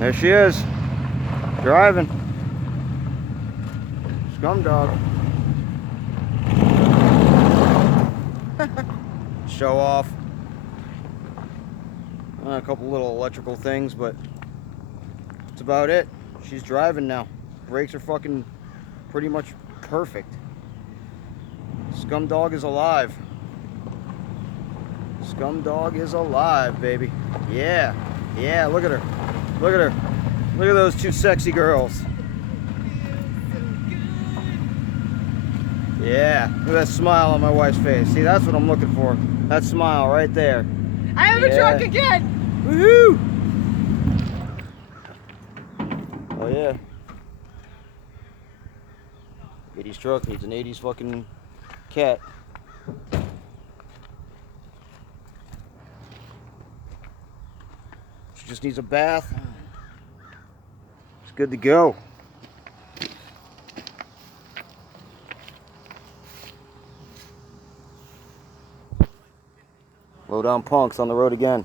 There she is, driving. Scum dog. Show off. A couple little electrical things, but that's about it. She's driving now. Brakes are fucking pretty much perfect. Scum dog is alive. Scum dog is alive, baby. Yeah, yeah, look at her. Look at her. Look at those two sexy girls. Yeah, look at that smile on my wife's face. See, that's what I'm looking for. That smile right there. I have a truck again! Woohoo! Oh yeah. 80s truck needs an 80s fucking cat. She just needs a bath. It's good to go. Low down punks on the road again.